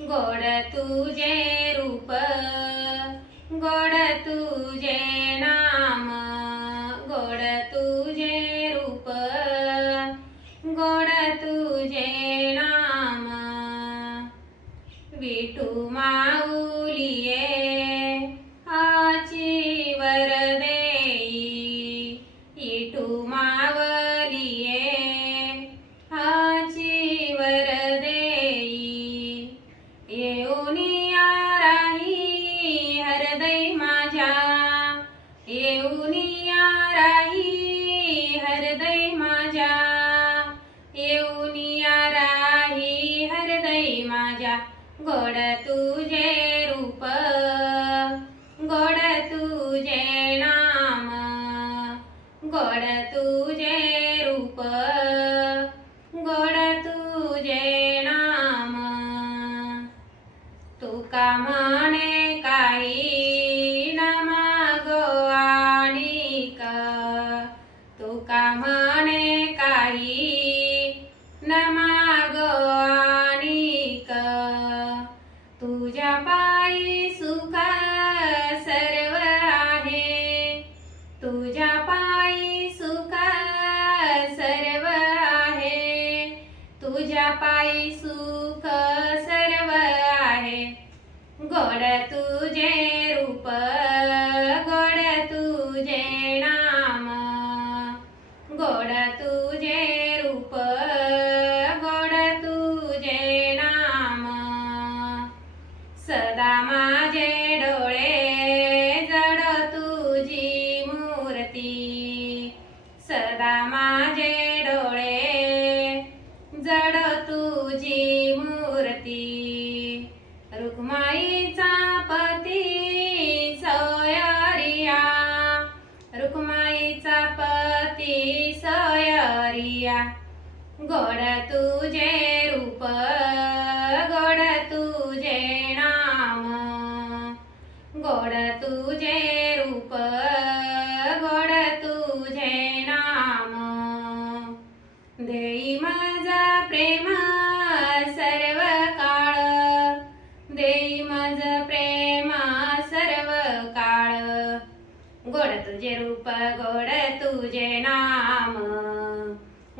गोड तुझे रूप गोड तुझे येऊनिया राही हृदय माझ्या. येऊनिया राही हृदय माझ्या. गोड तुझे रूप गोड तुझे ना न मागो आणिक. तुझ्या पायी सुखा सर्व आहे. तुझ्या पायी सुखा सर्व आहे. तुझ्या पायी सुख सर्व आहे. गोड तुझे रूप गोड तुझे नाम. गोड तुझे या गोड तुझे रूप गोड तुझे नाम. गोड तुझे रूप गोड तुझे नाम. देई माझा प्रेम सर्व काळ देई माझ प्रेम सर्व काळ गोड तुझे रूप गोड तुझे नाम.